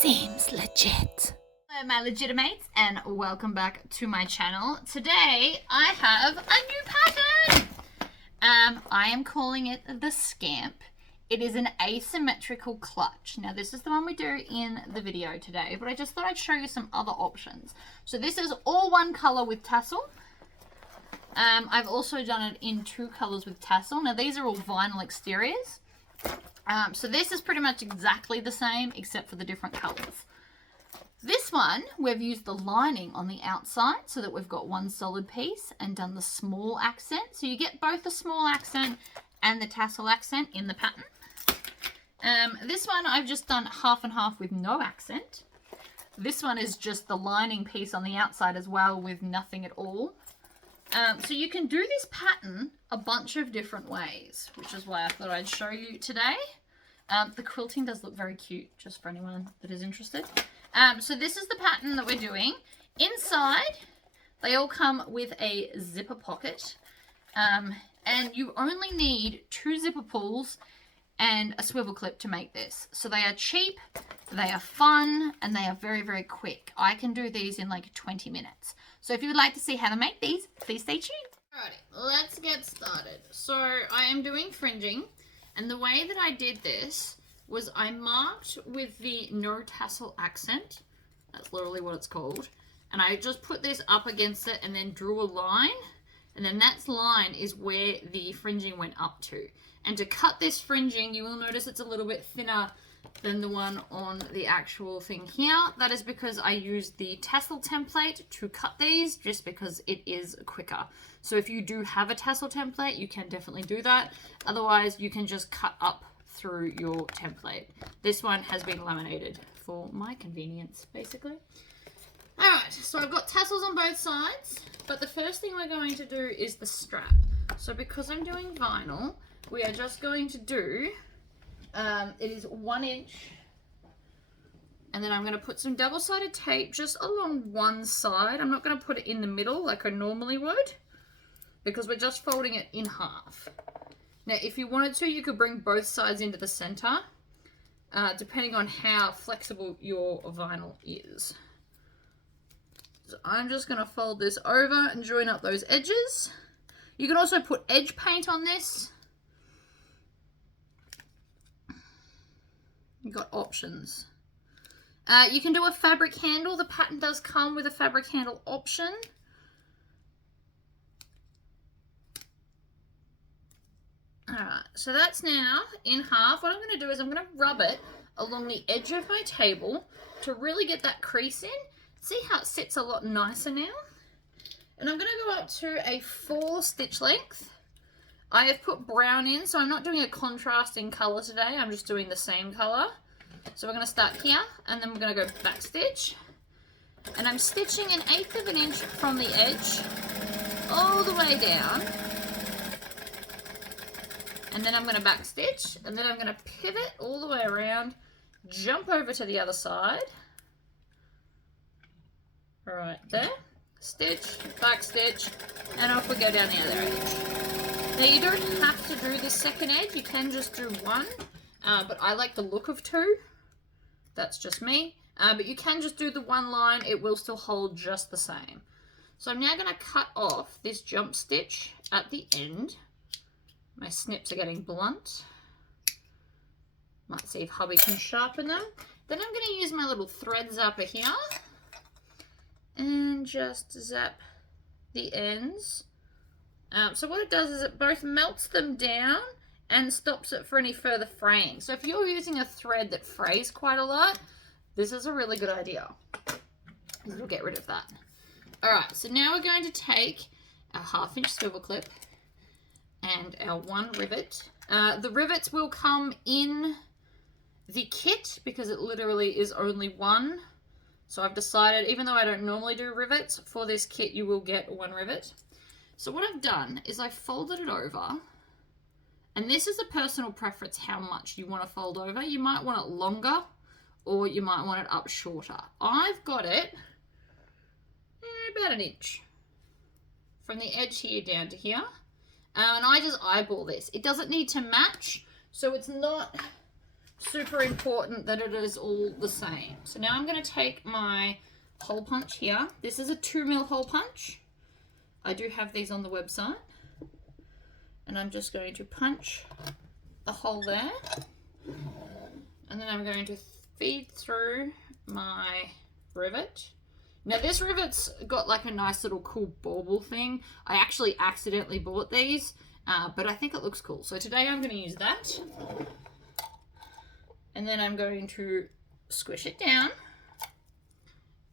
Seems legit. Hello my legitimates and welcome back to my channel. Today I have a new pattern. I am calling it the Scamp. It is an asymmetrical clutch. Now this is the one we do in the video today, but I just thought I'd show you some other options. So this is all one color with tassel. I've also done it in two colors with tassel. Now these are all vinyl exteriors. So this is pretty much exactly the same except for the different colors. This one, we've used the lining on the outside so that we've got one solid piece and done the small accent. So you get both the small accent and the tassel accent in the pattern. This one I've just done half and half with no accent. This one is just the lining piece on the outside as well with nothing at all. So you can do this pattern a bunch of different ways, which is why I thought I'd show you today. The quilting does look very cute, just for anyone that is interested. So this is the pattern that we're doing. Inside, they all come with a zipper pocket. And you only need 2 zipper pulls and a swivel clip to make this. So they are cheap, they are fun, and they are very, very quick. I can do these in like 20 minutes. So if you would like to see how to make these, please stay tuned. Alrighty, let's get started. So I am doing fringing, and the way that I did this was I marked with the no tassel accent. That's literally what it's called. And I just put this up against it and then drew a line. And then that line is where the fringing went up to. And to cut this fringing, you will notice it's a little bit thinner than the one on the actual thing here. That is because I used the tassel template to cut these, just because it is quicker. So if you do have a tassel template, you can definitely do that. Otherwise, you can just cut up through your template. This one has been laminated for my convenience, basically. Alright, so I've got tassels on both sides, but the first thing we're going to do is the strap. So because I'm doing vinyl, we are just going to do, it is 1 inch, and then I'm going to put some double-sided tape just along one side. I'm not going to put it in the middle like I normally would, because we're just folding it in half. Now, if you wanted to, you could bring both sides into the center, depending on how flexible your vinyl is. So I'm just going to fold this over and join up those edges. You can also put edge paint on this. You've got options. You can do a fabric handle. The pattern does come with a fabric handle option. Alright, so that's now in half. What I'm going to do is I'm going to rub it along the edge of my table to really get that crease in. See how it sits a lot nicer now? And I'm going to go up to a 4 stitch length. I have put brown in, so I'm not doing a contrasting colour today. I'm just doing the same colour. So we're going to start here, and then we're going to go back stitch. And I'm stitching 1/8 of an inch from the edge all the way down. And then I'm going to back stitch, and then I'm going to pivot all the way around, jump over to the other side. Right there, stitch, back stitch, and off we go down the other edge. Now you don't have to do the second edge, you can just do one, but I like the look of 2. That's just me, but you can just do the one line, it will still hold just the same. So I'm now going to cut off this jump stitch at the end. My snips are getting blunt. Might see if hubby can sharpen them. Then I'm going to use my little thread zapper here and just zap the ends. So what it does is it both melts them down and stops it for any further fraying. So if you're using a thread that frays quite a lot, this is a really good idea. It'll get rid of that. Alright, so now we're going to take a 1/2 inch swivel clip and our 1 rivet. The rivets will come in the kit because it literally is only 1. So I've decided, even though I don't normally do rivets, for this kit you will get 1 rivet. So what I've done is I've folded it over, and this is a personal preference how much you want to fold over. You might want it longer, or you might want it up shorter. I've got it about 1 inch from the edge here down to here. And I just eyeball this. It doesn't need to match, so it's not super important that it is all the same. So now I'm going to take my hole punch here. This is a 2mm hole punch. I do have these on the website. And I'm just going to punch the hole there. And then I'm going to feed through my rivet. Now this rivet's got like a nice little cool bauble thing. I actually accidentally bought these, but I think it looks cool. So today I'm going to use that. And then I'm going to squish it down.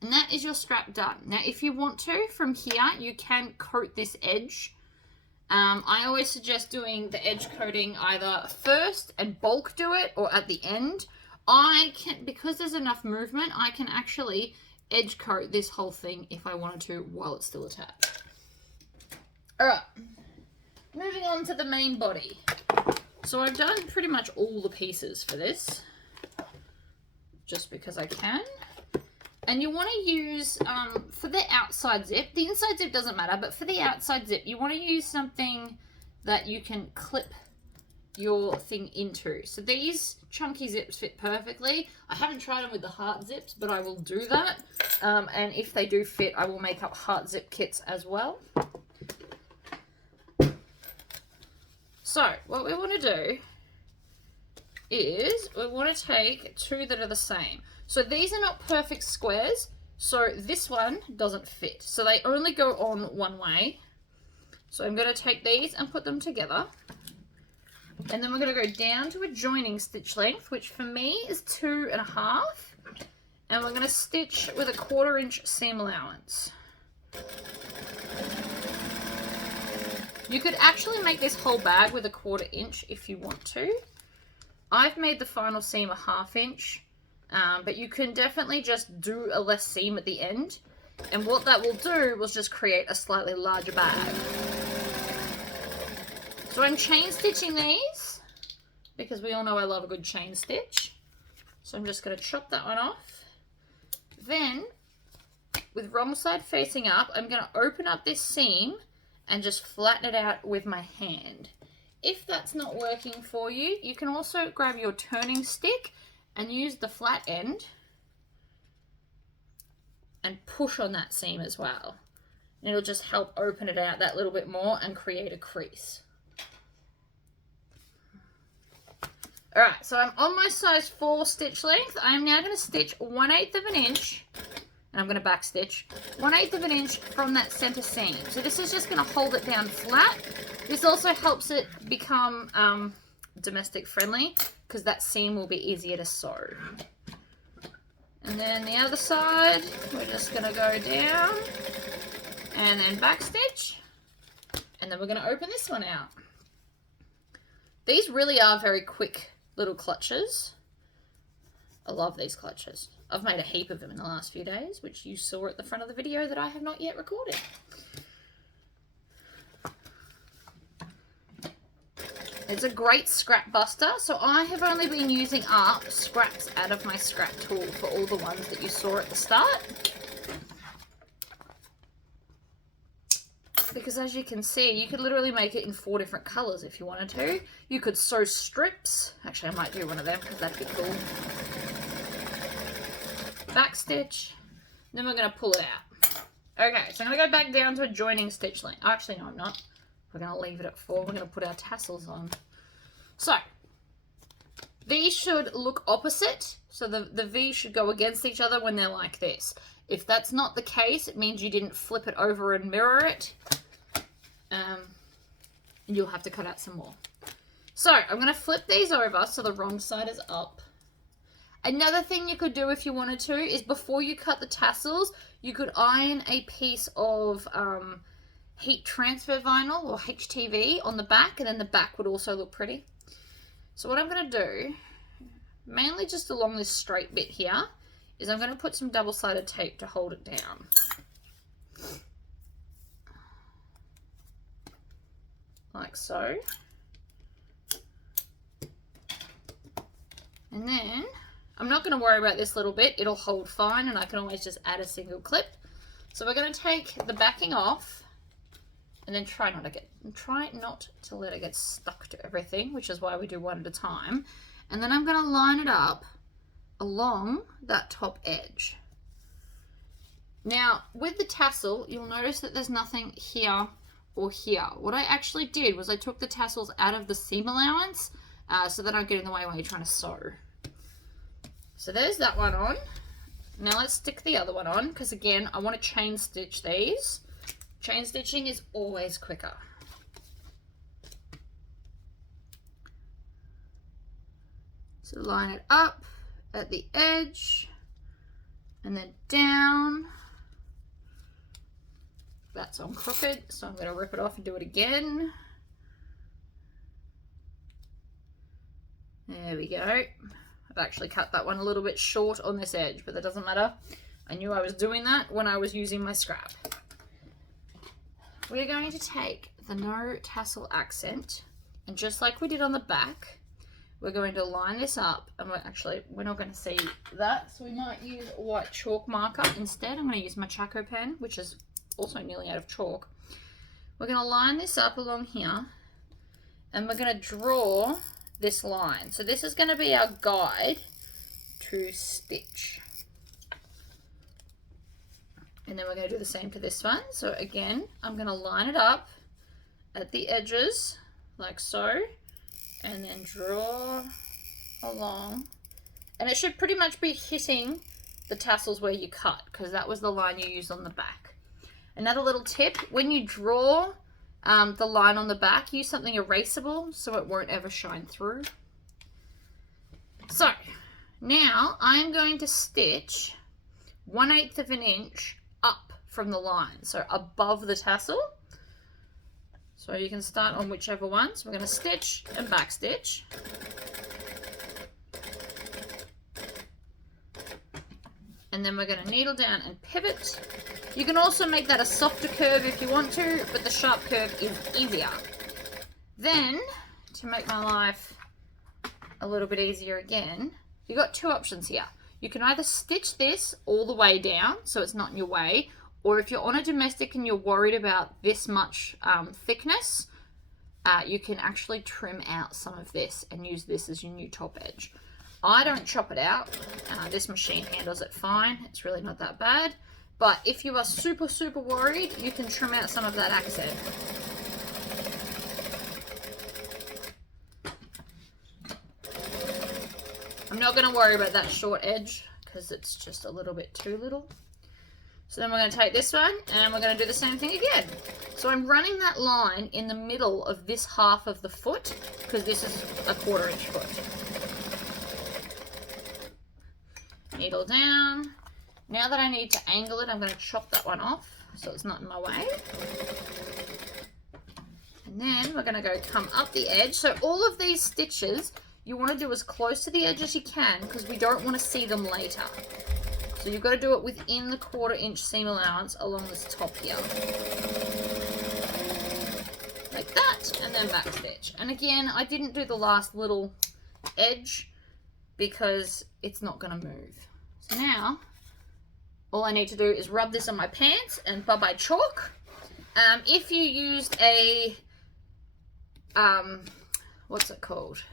And that is your strap done. Now if you want to, from here, you can coat this edge. I always suggest doing the edge coating either first and bulk do it, or at the end. Because there's enough movement, I can actually edge coat this whole thing if I wanted to while it's still attached. Alright, moving on to the main body. So I've done pretty much all the pieces for this, just because I can. And you want to use, for the outside zip, the inside zip doesn't matter, but for the outside zip, you want to use something that you can clip your thing into. So these chunky zips fit perfectly. I haven't tried them with the heart zips, but I will do that. And if they do fit, I will make up heart zip kits as well. So what we want to do is we want to take two that are the same. So these are not perfect squares, so this one doesn't fit. So they only go on one way. So I'm going to take these and put them together. And then we're going to go down to a joining stitch length, which for me is 2.5. And we're going to stitch with a 1/4 inch seam allowance. You could actually make this whole bag with a 1/4 inch if you want to. I've made the final seam a 1/2 inch. But you can definitely just do a less seam at the end. And what that will do will just create a slightly larger bag. So I'm chain stitching these, because we all know I love a good chain stitch. So I'm just going to chop that one off. Then, with wrong side facing up, I'm going to open up this seam and just flatten it out with my hand. If that's not working for you, you can also grab your turning stick and use the flat end and push on that seam as well. And it'll just help open it out that little bit more and create a crease. Alright, so I'm on my size 4 stitch length. I'm now going to stitch 1/8 of an inch, and I'm going to back stitch 1/8 of an inch from that center seam. So this is just going to hold it down flat. This also helps it become domestic friendly, because that seam will be easier to sew. And then the other side, we're just going to go down and then back stitch, and then we're going to open this one out. These really are very quick little clutches. I love these clutches. I've made a heap of them in the last few days, which you saw at the front of the video that I have not yet recorded. It's a great scrap buster, so I have only been using up scraps out of my scrap tool for all the ones that you saw at the start. Because as you can see, you could literally make it in 4 different colours if you wanted to. You could sew strips. Actually, I might do one of them because that'd be cool. Back stitch. Then we're going to pull it out. Okay, so I'm going to go back down to a joining stitch length. Actually, no, I'm not. We're going to leave it at 4. We're going to put our tassels on. So, these should look opposite. So the V should go against each other when they're like this. If that's not the case, it means you didn't flip it over and mirror it. And you'll have to cut out some more. So, I'm going to flip these over so the wrong side is up. Another thing you could do if you wanted to is before you cut the tassels, you could iron a piece of heat transfer vinyl or HTV on the back, and then the back would also look pretty. So what I'm going to do, mainly just along this straight bit here, is I'm going to put some double-sided tape to hold it down. Like so. And then, I'm not going to worry about this little bit, it'll hold fine, and I can always just add a single clip. So we're going to take the backing off, and then try not to let it get stuck to everything, which is why we do one at a time. And then I'm going to line it up along that top edge. Now, with the tassel, you'll notice that there's nothing here or here. What I actually did was I took the tassels out of the seam allowance so they don't get in the way when you're trying to sew. So there's that one on. Now let's stick the other one on, because again, I want to chain stitch these. Chain stitching is always quicker. So line it up at the edge and then down. That's on crooked, so I'm going to rip it off and do it again. There we go. I've actually cut that one a little bit short on this edge, but that doesn't matter. I knew I was doing that when I was using my scrap. We're going to take the no tassel accent, and just like we did on the back, we're going to line this up, and we're not going to see that, so we might use a white chalk marker instead. I'm going to use my Chaco pen, which is also nearly out of chalk. We're going to line this up along here, and we're going to draw this line. So this is going to be our guide to stitch. And then we're going to do the same to this one. So again, I'm going to line it up at the edges like so, and then draw along. And it should pretty much be hitting the tassels where you cut, because that was the line you used on the back. Another little tip, when you draw the line on the back, use something erasable so it won't ever shine through. So now I'm going to stitch 1/8 of an inch up from the line, so above the tassel. So you can start on whichever one. So we're going to stitch and back stitch. And then we're going to needle down and pivot. You can also make that a softer curve if you want to, but the sharp curve is easier. Then, to make my life a little bit easier again, you've got two options here. You can either stitch this all the way down so it's not in your way, or if you're on a domestic and you're worried about this much thickness, you can actually trim out some of this and use this as your new top edge. I don't chop it out. This machine handles it fine. It's really not that bad. But if you are super, super worried, you can trim out some of that accent. I'm not going to worry about that short edge because it's just a little bit too little. So then we're going to take this one and we're going to do the same thing again. So I'm running that line in the middle of this half of the foot because this is a 1/4 inch foot. Needle down. Now that I need to angle it, I'm going to chop that one off so it's not in my way. And then we're going to go come up the edge. So all of these stitches you want to do as close to the edge as you can because we don't want to see them later. So you've got to do it within the 1/4 inch seam allowance along this top here. Like that, and then back stitch. And again, I didn't do the last little edge because it's not going to move. So now, all I need to do is rub this on my pants and bye-bye chalk. If you used a, what's it called?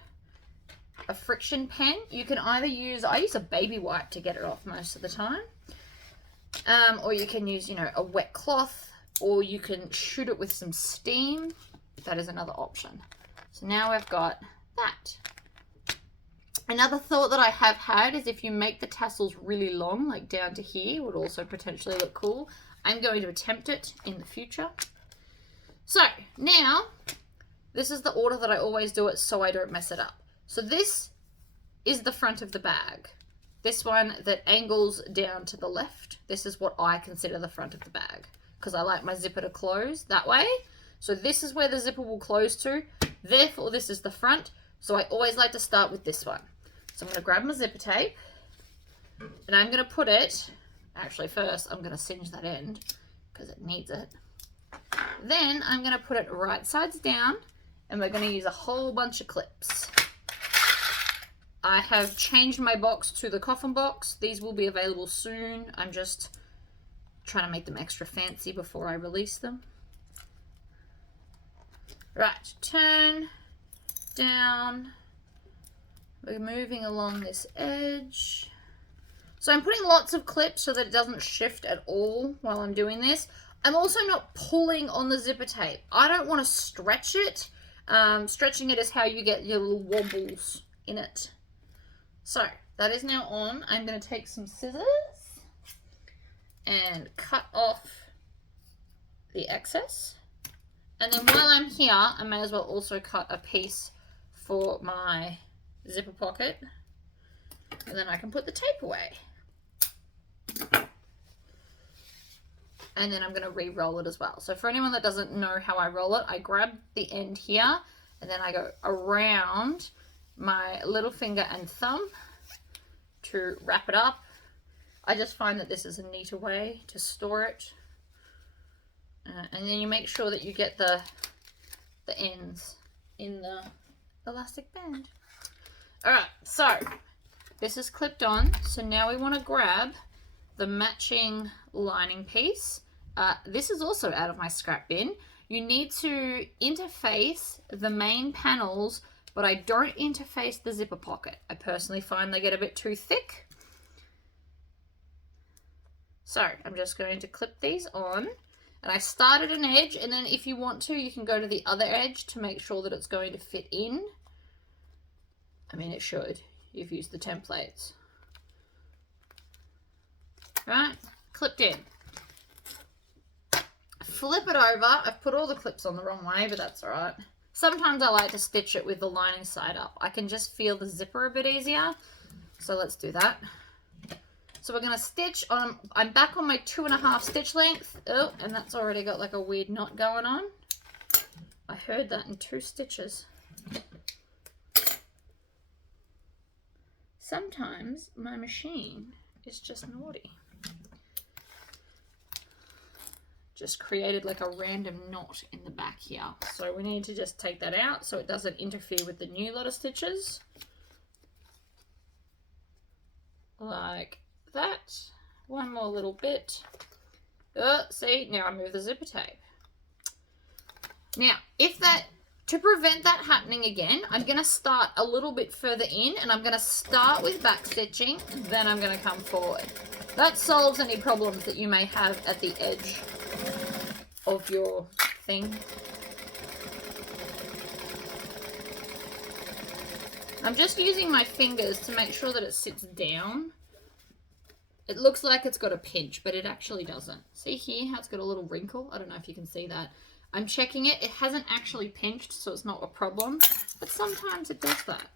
A friction pen, you can either use, I use a baby wipe to get it off most of the time. Or you can use, a wet cloth, or you can shoot it with some steam. That is another option. So now we've got that. Another thought that I have had is if you make the tassels really long, like down to here, would also potentially look cool. I'm going to attempt it in the future. So now, this is the order that I always do it so I don't mess it up. So this is the front of the bag. This one that angles down to the left, this is what I consider the front of the bag because I like my zipper to close that way. So this is where the zipper will close to. Therefore, this is the front. So I always like to start with this one. So I'm going to grab my zipper tape and I'm going to put it, actually first I'm going to singe that end because it needs it. Then I'm going to put it right sides down and we're going to use a whole bunch of clips. I have changed my box to the coffin box. These will be available soon. I'm just trying to make them extra fancy before I release them. Right, turn, down, we're moving along this edge. So I'm putting lots of clips so that it doesn't shift at all while I'm doing this. I'm also not pulling on the zipper tape. I don't want to stretch it. Stretching it is how you get your little wobbles in it. So that is now on. I'm going to take some scissors and cut off the excess. And then while I'm here, I may as well also cut a piece for my zipper pocket. And then I can put the tape away. And then I'm going to re-roll it as well. So for anyone that doesn't know how I roll it, I grab the end here and then I go around my little finger and thumb to wrap it up. I just find that this is a neater way to store it. And then you make sure that you get the ends in the elastic band. Alright, so this is clipped on. So now we want to grab the matching lining piece. This is also out of my scrap bin. You need to interface the main panels, but I don't interface the zipper pocket. I personally find they get a bit too thick. So I'm just going to clip these on. And I start at an edge, and then if you want to, you can go to the other edge to make sure that it's going to fit in. I mean, it should. You've used the templates. Right, clipped in. Flip it over. I've put all the clips on the wrong way, but that's all right. Sometimes I like to stitch it with the lining side up. I can just feel the zipper a bit easier. So let's do that. So we're going to stitch on, I'm back on my 2.5 stitch length. Oh, and that's already got like a weird knot going on. I heard that in 2 stitches. Sometimes my machine is just naughty. Just created like a random knot in the back here. So we need to just take that out so it doesn't interfere with the new lot of stitches. Like that. One more little bit. See, now I move the zipper tape. Now, to prevent that happening again, I'm going to start a little bit further in, and I'm going to start with back stitching, then I'm going to come forward. That solves any problems that you may have at the edge of your thing. I'm just using my fingers to make sure that it sits down. It looks like it's got a pinch, but it actually doesn't. See here how it's got a little wrinkle? I don't know if you can see that. I'm checking it. It hasn't actually pinched, so it's not a problem. But sometimes it does that.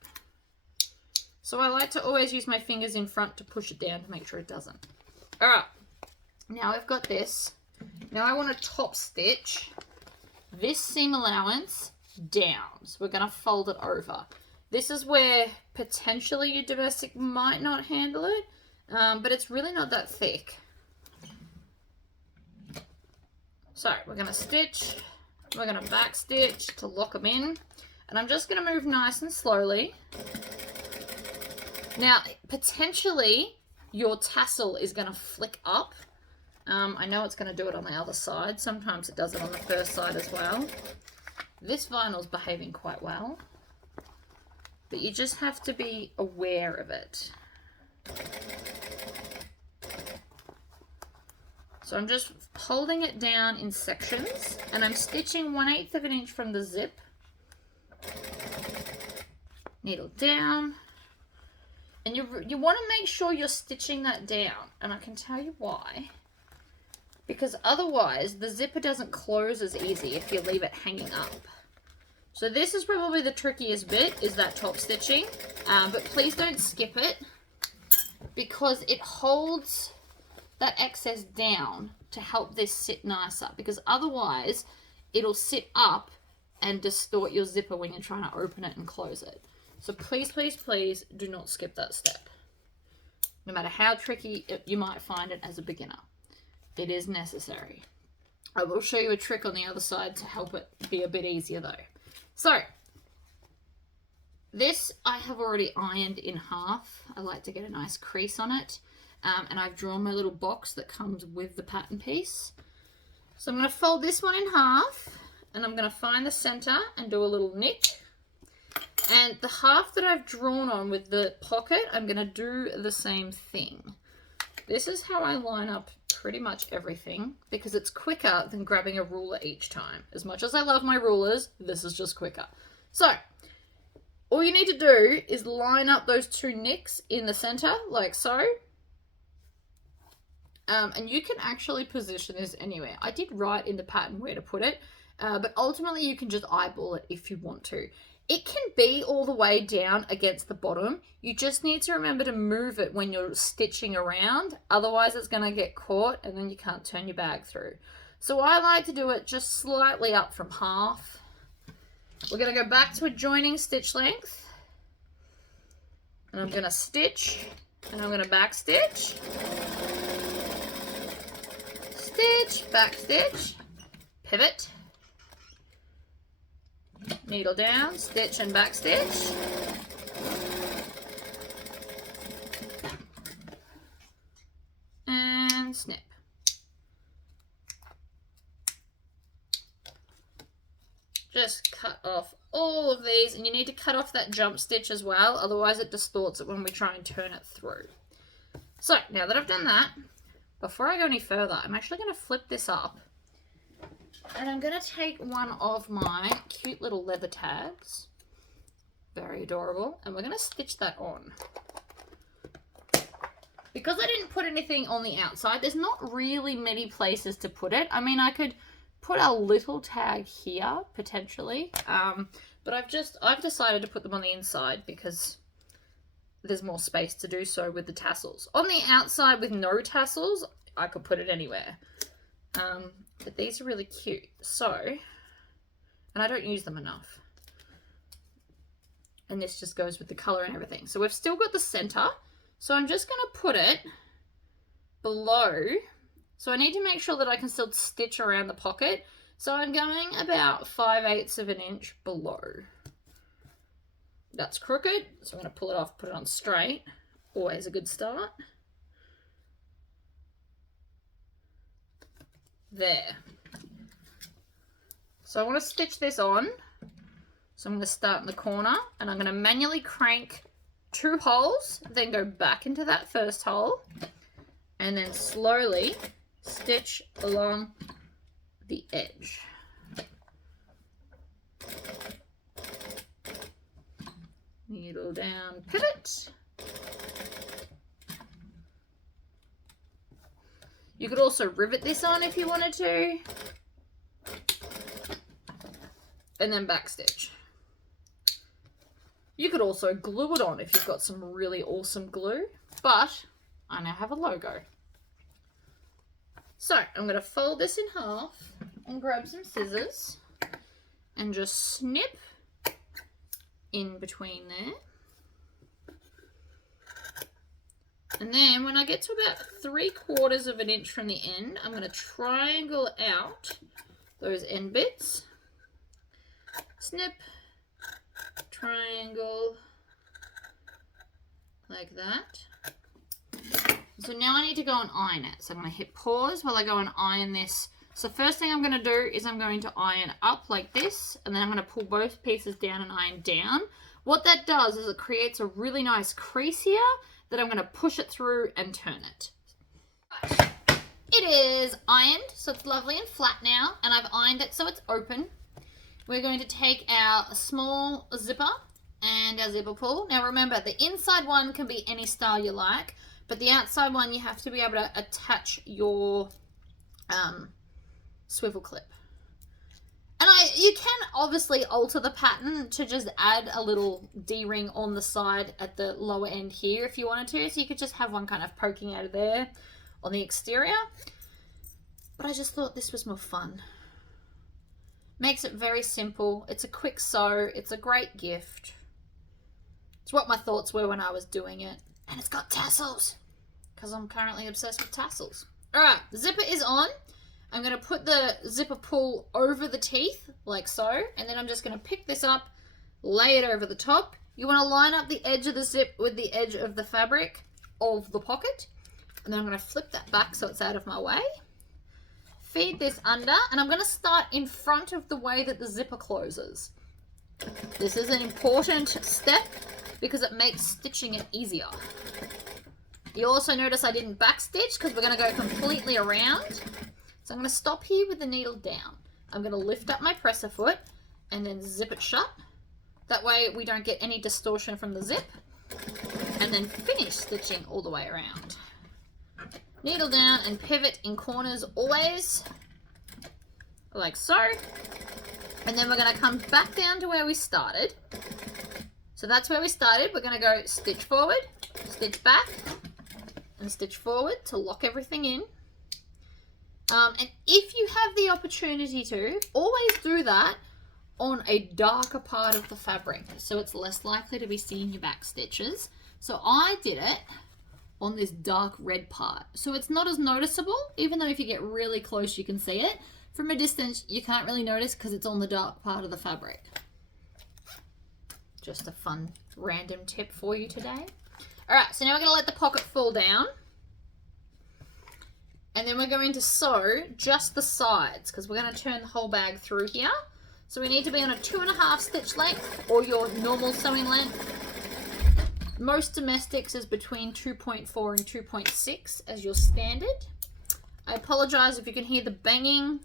So I like to always use my fingers in front to push it down to make sure it doesn't. Alright. Now I've got this. Now I want to top stitch this seam allowance down. So we're going to fold it over. This is where potentially your domestic might not handle it. But it's really not that thick. So we're going to stitch, we're going to back stitch to lock them in, and I'm just going to move nice and slowly. Now, potentially your tassel is going to flick up. I know it's going to do it on the other side. Sometimes it does it on the first side as well. This vinyl's behaving quite well, but you just have to be aware of it. So I'm just holding it down in sections, and I'm stitching 1/8 of an inch from the zip. Needle down. And you want to make sure you're stitching that down, and I can tell you why. Because otherwise the zipper doesn't close as easy if you leave it hanging up. So this is probably the trickiest bit, is that top stitching. But please don't skip it, because it holds that excess down to help this sit nicer, because otherwise it'll sit up and distort your zipper when you're trying to open it and close it. So please, please, please do not skip that step. No matter how tricky you might find it as a beginner, it is necessary. I will show you a trick on the other side to help it be a bit easier though. So this I have already ironed in half. I like to get a nice crease on it. And I've drawn my little box that comes with the pattern piece. So I'm going to fold this one in half, and I'm going to find the center and do a little knit. And the half that I've drawn on with the pocket, I'm going to do the same thing. This is how I line up pretty much everything because it's quicker than grabbing a ruler each time. As much as I love my rulers, this is just quicker. So, all you need to do is line up those two nicks in the center, like so. And you can actually position this anywhere. I did write in the pattern where to put it, but ultimately you can just eyeball it if you want to. It can be all the way down against the bottom. You just need to remember to move it when you're stitching around. Otherwise it's going to get caught and then you can't turn your bag through. So I like to do it just slightly up from half. We're going to go back to a joining stitch length. And I'm going to stitch and I'm going to back stitch. Stitch, back stitch, pivot. Needle down, stitch and back stitch. And snip. Just cut off all of these, and you need to cut off that jump stitch as well, otherwise it distorts it when we try and turn it through. So now that I've done that, before I go any further, I'm actually going to flip this up. And I'm going to take one of my cute little leather tags. Very adorable. And we're going to stitch that on. Because I didn't put anything on the outside, there's not really many places to put it. I mean, I could put a little tag here, potentially. But I've decided to put them on the inside because there's more space to do so with the tassels. On the outside with no tassels, I could put it anywhere. But these are really cute. So, and I don't use them enough. And this just goes with the color and everything. So we've still got the center. So I'm just going to put it below. So I need to make sure that I can still stitch around the pocket. So I'm going about 5/8 of an inch below. That's crooked. So I'm going to pull it off, put it on straight. Always a good start. There. So I want to stitch this on. So I'm going to start in the corner and I'm going to manually crank 2 holes, then go back into that first hole and then slowly stitch along the edge. Needle down, pivot. You could also rivet this on if you wanted to. And then backstitch. You could also glue it on if you've got some really awesome glue. But I now have a logo. So I'm going to fold this in half and grab some scissors and just snip in between there. And then when I get to about 3/4 of an inch from the end, I'm going to triangle out those end bits. Snip, triangle, like that. So now I need to go and iron it. So I'm going to hit pause while I go and iron this. So first thing I'm going to do is I'm going to iron up like this, and then I'm going to pull both pieces down and iron down. What that does is it creates a really nice crease here that I'm going to push it through and turn it. It is ironed, so it's lovely and flat now, and I've ironed it so it's open. We're going to take our small zipper and our zipper pull. Now remember, the inside one can be any style you like, but the outside one you have to be able to attach your swivel clip. And you can obviously alter the pattern to just add a little D-ring on the side at the lower end here if you wanted to. So you could just have one kind of poking out of there on the exterior. But I just thought this was more fun. Makes it very simple. It's a quick sew. It's a great gift. It's what my thoughts were when I was doing it. And it's got tassels because I'm currently obsessed with tassels. All right, the zipper is on. I'm going to put the zipper pull over the teeth, like so, and then I'm just going to pick this up, lay it over the top. You want to line up the edge of the zip with the edge of the fabric of the pocket, and then I'm going to flip that back so it's out of my way. Feed this under, and I'm going to start in front of the way that the zipper closes. This is an important step because it makes stitching it easier. You also notice I didn't backstitch because we're going to go completely around. So I'm going to stop here with the needle down. I'm going to lift up my presser foot and then zip it shut. That way we don't get any distortion from the zip. And then finish stitching all the way around. Needle down and pivot in corners always, like so. And then we're going to come back down to where we started. So that's where we started. We're going to go stitch forward, stitch back, and stitch forward to lock everything in. And if you have the opportunity to, always do that on a darker part of the fabric, so it's less likely to be seeing your back stitches. So I did it on this dark red part, so it's not as noticeable, even though if you get really close you can see it. From a distance you can't really notice because it's on the dark part of the fabric. Just a fun random tip for you today. Alright, so now we're going to let the pocket fall down. And then we're going to sew just the sides because we're going to turn the whole bag through here. So we need to be on a 2.5 stitch length or your normal sewing length. Most domestics is between 2.4 and 2.6 as your standard. I apologize if you can hear the banging.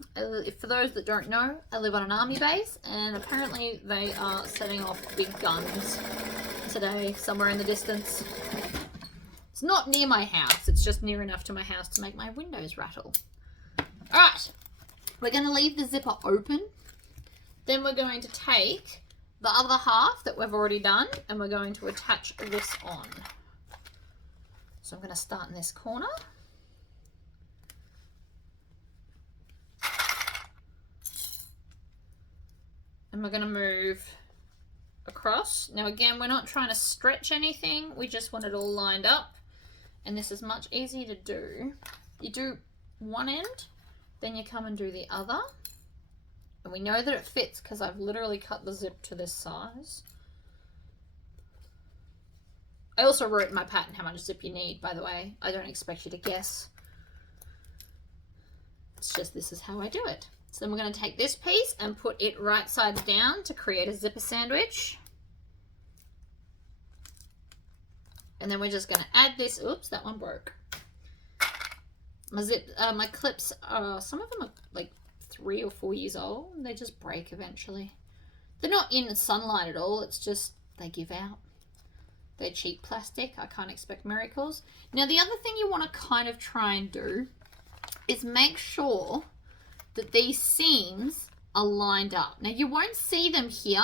For those that don't know, I live on an army base and apparently they are setting off big guns today somewhere in the distance. It's not near my house, it's just near enough to my house to make my windows rattle. Alright, we're going to leave the zipper open. Then we're going to take the other half that we've already done and we're going to attach this on. So I'm going to start in this corner. And we're going to move across. Now again, we're not trying to stretch anything, we just want it all lined up. And this is much easier to do. You do one end, then you come and do the other. And we know that it fits because I've literally cut the zip to this size. I also wrote in my pattern how much zip you need, by the way. I don't expect you to guess. It's just this is how I do it. So then we're going to take this piece and put it right side down to create a zipper sandwich. And then we're just going to add this. Oops, that one broke. My clips are, some of them are like 3 or 4 years old. They just break eventually. They're not in the sunlight at all. It's just they give out. They're cheap plastic. I can't expect miracles. Now the other thing you want to kind of try and do is make sure that these seams are lined up. Now you won't see them here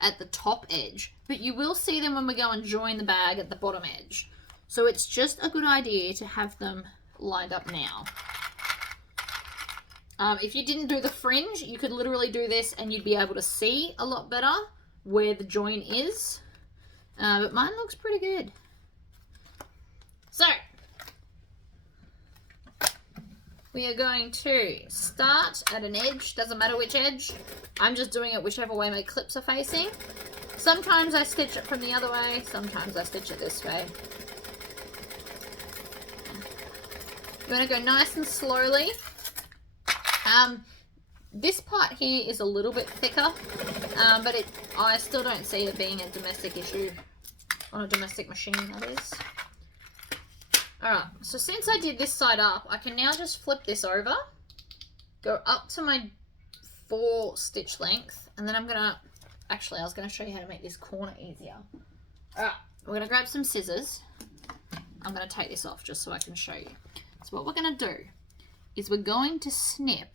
at the top edge, but you will see them when we go and join the bag at the bottom edge. So it's just a good idea to have them lined up now. If you didn't do the fringe, you could literally do this and you'd be able to see a lot better where the join is. But mine looks pretty good. So, we are going to start at an edge, doesn't matter which edge. I'm just doing it whichever way my clips are facing. Sometimes I stitch it from the other way, sometimes I stitch it this way. You want to go nice and slowly. This part here is a little bit thicker, but I still don't see it being a domestic issue, on a domestic machine that is. Alright, so since I did this side up, I can now just flip this over, go up to my 4 stitch length, and then I'm going to, actually I was going to show you how to make this corner easier. Alright, we're going to grab some scissors. I'm going to take this off just so I can show you. So what we're going to do is we're going to snip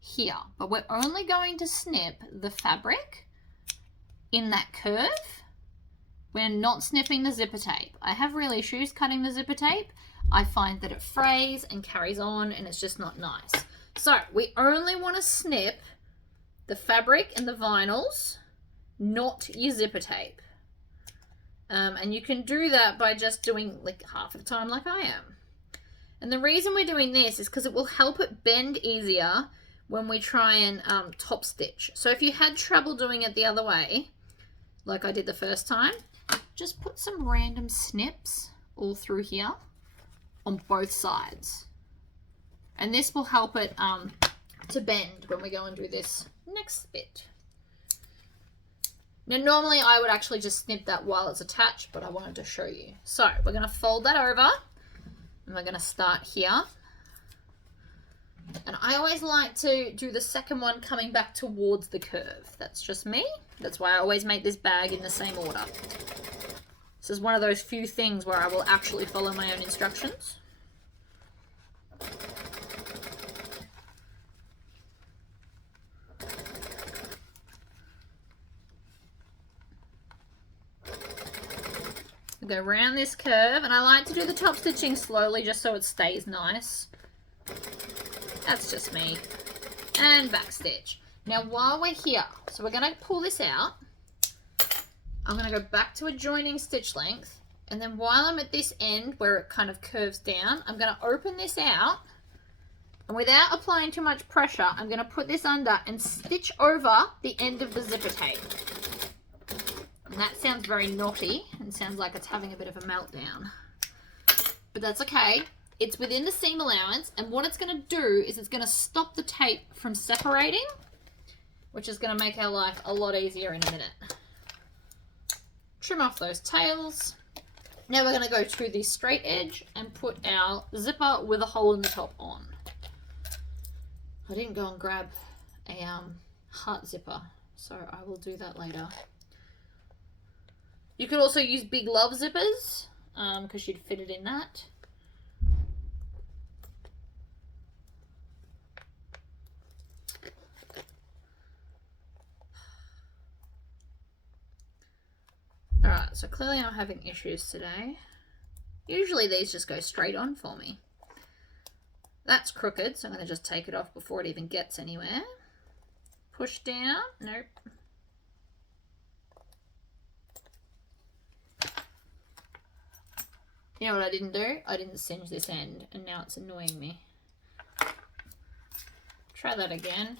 here, but we're only going to snip the fabric in that curve. We're not snipping the zipper tape. I have real issues cutting the zipper tape. I find that it frays and carries on and it's just not nice. So we only want to snip the fabric and the vinyls, not your zipper tape. And you can do that by just doing like half the time like I am. And the reason we're doing this is because it will help it bend easier when we try and top stitch. So if you had trouble doing it the other way, like I did the first time, just put some random snips all through here on both sides. And this will help it to bend when we go and do this next bit. Now, normally I would actually just snip that while it's attached, but I wanted to show you. So we're going to fold that over, and we're going to start here. And I always like to do the second one coming back towards the curve. That's just me. That's why I always make this bag in the same order. This is one of those few things where I will actually follow my own instructions. Go around this curve, and I like to do the top stitching slowly just so it stays nice. That's just me. And back stitch. Now while we're here, so we're going to pull this out. I'm going to go back to a joining stitch length, and then while I'm at this end where it kind of curves down, I'm going to open this out, and without applying too much pressure, I'm going to put this under and stitch over the end of the zipper tape. And that sounds very naughty and sounds like it's having a bit of a meltdown. But that's okay. It's within the seam allowance, and what it's going to do is it's going to stop the tape from separating, which is going to make our life a lot easier in a minute. Trim off those tails. Now we're going to go to the straight edge and put our zipper with a hole in the top on. I didn't go and grab a heart zipper, so I will do that later. You could also use big love zippers because you'd fit it in that. Alright, so clearly I'm having issues today. Usually these just go straight on for me. That's crooked, so I'm going to just take it off before it even gets anywhere. Push down. Nope. You know what I didn't do? I didn't singe this end, and now it's annoying me. Try that again.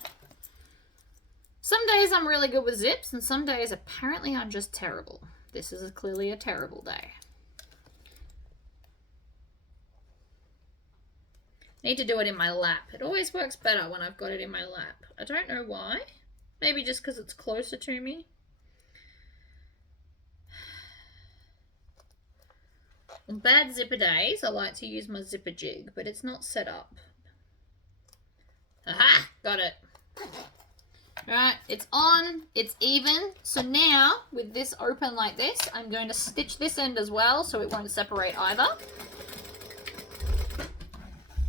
Some days I'm really good with zips, and some days apparently I'm just terrible. This is clearly a terrible day. Need to do it in my lap. It always works better when I've got it in my lap. I don't know why. Maybe just because it's closer to me. On bad zipper days, I like to use my zipper jig, but it's not set up. Aha! Got it. Alright, it's on, it's even. So now, with this open like this, I'm going to stitch this end as well so it won't separate either.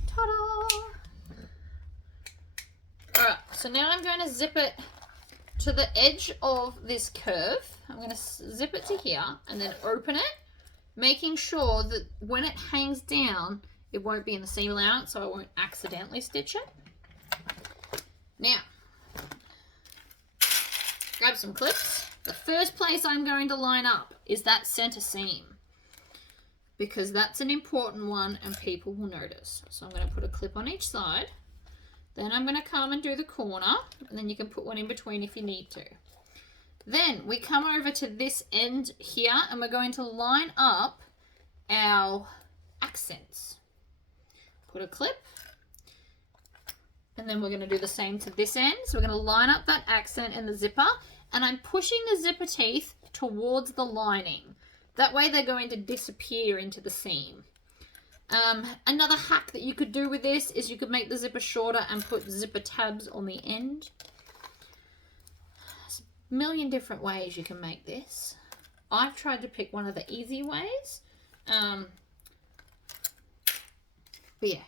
Ta-da! Alright, so now I'm going to zip it to the edge of this curve. I'm going to zip it to here and then open it, making sure that when it hangs down, it won't be in the seam allowance, so I won't accidentally stitch it. Now, grab some clips. The first place I'm going to line up is that center seam, because that's an important one and people will notice. So I'm going to put a clip on each side. Then I'm going to come and do the corner, and then you can put one in between if you need to. Then we come over to this end here, and we're going to line up our accents. Put a clip, and then we're going to do the same to this end. So we're going to line up that accent and the zipper, and I'm pushing the zipper teeth towards the lining. That way they're going to disappear into the seam. Another hack that you could do with this is you could make the zipper shorter and put zipper tabs on the end. There's a million different ways you can make this. I've tried to pick one of the easy ways. But yeah,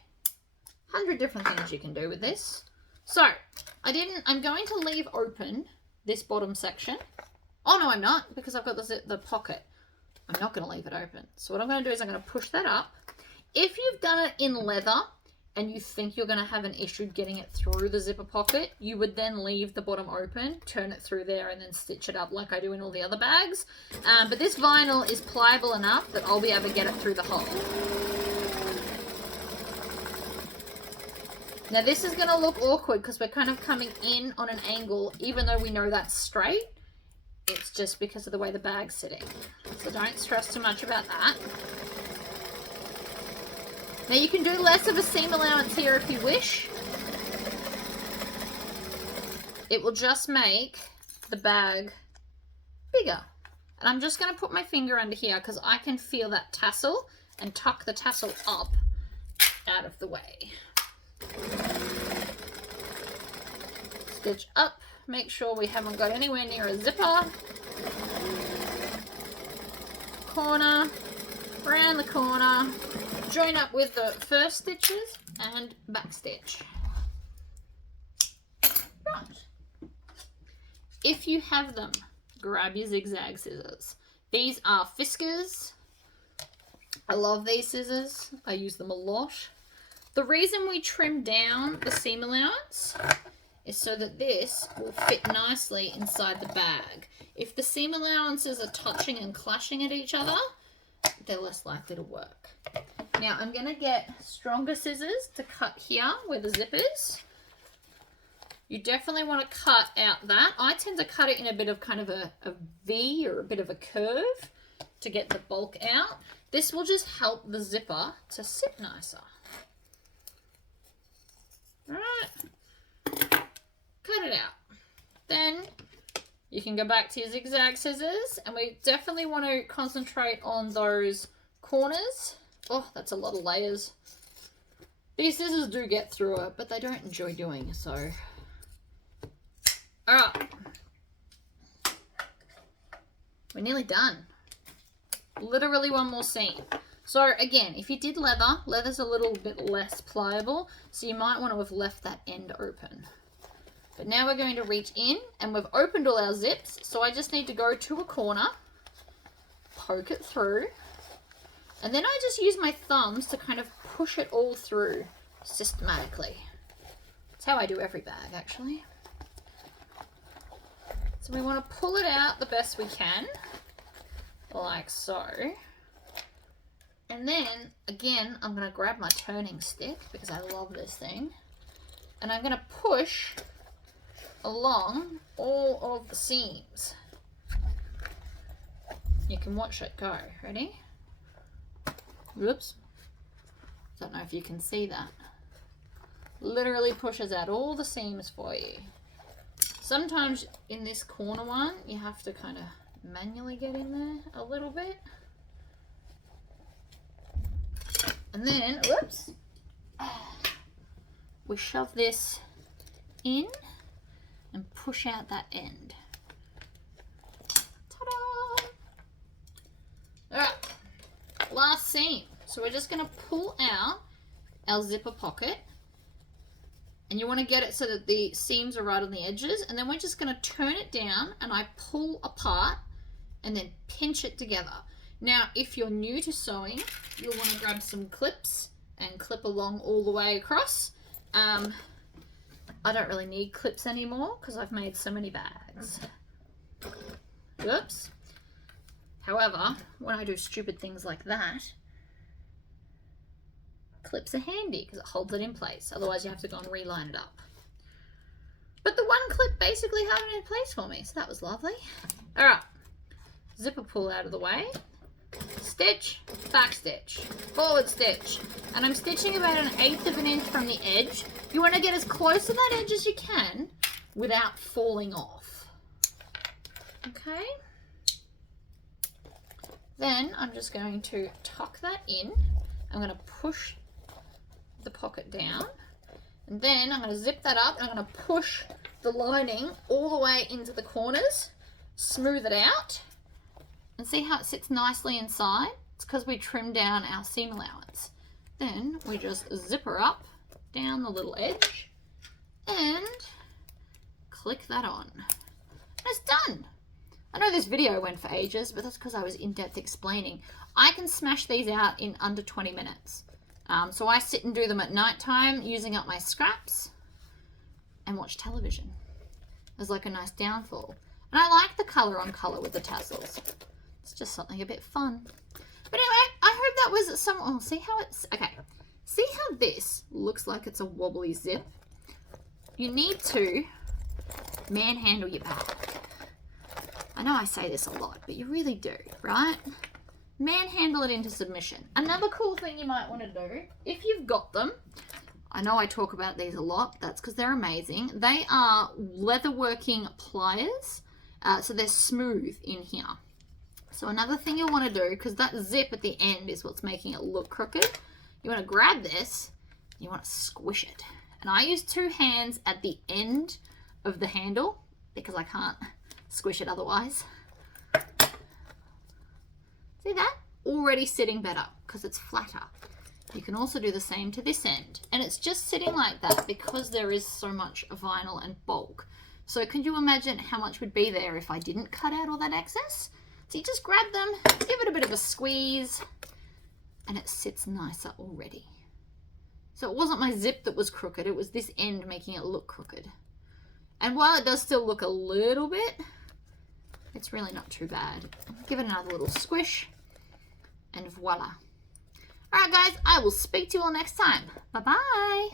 100 different things you can do with this. So, I'm going to leave open this bottom section. Oh no, I'm not, because I've got the pocket. I'm not going to leave it open. So what I'm going to do is I'm going to push that up. If you've done it in leather and you think you're going to have an issue getting it through the zipper pocket, you would then leave the bottom open, turn it through there, and then stitch it up like I do in all the other bags. But this vinyl is pliable enough that I'll be able to get it through the hole. Now this is going to look awkward because we're kind of coming in on an angle, even though we know that's straight. It's just because of the way the bag's sitting. So don't stress too much about that. Now you can do less of a seam allowance here if you wish. It will just make the bag bigger. And I'm just going to put my finger under here because I can feel that tassel and tuck the tassel up out of the way. Stitch up, make sure we haven't got anywhere near a zipper. Corner, around the corner, join up with the first stitches and back stitch. Right. If you have them, grab your zigzag scissors. These are Fiskars. I love these scissors. I use them a lot. The reason we trim down the seam allowance is so that this will fit nicely inside the bag. If the seam allowances are touching and clashing at each other, they're less likely to work. Now I'm going to get stronger scissors to cut here where the zip is. You definitely want to cut out that. I tend to cut it in a bit of kind of a V or a bit of a curve to get the bulk out. This will just help the zipper to sit nicer. All right, cut it out. Then you can go back to your zigzag scissors, and we definitely want to concentrate on those corners. Oh, that's a lot of layers. These scissors do get through it, but they don't enjoy doing so. All right, we're nearly done. Literally one more seam. So again, if you did leather, leather's a little bit less pliable, so you might want to have left that end open. But now we're going to reach in, and we've opened all our zips, so I just need to go to a corner, poke it through, and then I just use my thumbs to kind of push it all through systematically. That's how I do every bag, actually. So we want to pull it out the best we can, like so. And then, again, I'm going to grab my turning stick, because I love this thing, and I'm going to push along all of the seams. You can watch it go. Ready? Whoops. Don't know if you can see that. Literally pushes out all the seams for you. Sometimes in this corner one, you have to kind of manually get in there a little bit. And then, whoops, we shove this in and push out that end. Ta-da! Alright, last seam. So we're just going to pull out our zipper pocket, and you want to get it so that the seams are right on the edges, and then we're just going to turn it down, and I pull apart and then pinch it together. Now, if you're new to sewing, you'll want to grab some clips and clip along all the way across. I don't really need clips anymore because I've made so many bags. Whoops. However, when I do stupid things like that, clips are handy because it holds it in place. Otherwise, you have to go and reline it up. But the one clip basically held it in place for me, so that was lovely. All right, zipper pull out of the way. Stitch, back stitch, forward stitch, and I'm stitching about 1/8 of an inch from the edge. You want to get as close to that edge as you can without falling off. Okay. Then I'm just going to tuck that in. I'm going to push the pocket down, and then I'm going to zip that up, and I'm going to push the lining all the way into the corners, smooth it out. And see how it sits nicely inside? It's because we trimmed down our seam allowance. Then we just zipper up down the little edge and click that on. And it's done. I know this video went for ages, but that's because I was in-depth explaining. I can smash these out in under 20 minutes. So I sit and do them at night time using up my scraps and watch television as like a nice downfall. And I like the colour on colour with the tassels. It's just something a bit fun. But anyway, I hope that was some, oh, see how it's, okay. See how this looks like it's a wobbly zip? You need to manhandle your bag. I know I say this a lot, but you really do, right? Manhandle it into submission. Another cool thing you might want to do, if you've got them, I know I talk about these a lot, that's because they're amazing. They are leatherworking pliers. so they're smooth in here. So another thing you'll want to do, because that zip at the end is what's making it look crooked, you want to grab this, you want to squish it. And I use 2 hands at the end of the handle because I can't squish it otherwise. See that? Already sitting better because it's flatter. You can also do the same to this end. And it's just sitting like that because there is so much vinyl and bulk. So can you imagine how much would be there if I didn't cut out all that excess? So you just grab them, give it a bit of a squeeze, and it sits nicer already. So it wasn't my zip that was crooked, it was this end making it look crooked. And while it does still look a little bit, it's really not too bad. Give it another little squish, and voila. Alright guys, I will speak to you all next time. Bye-bye.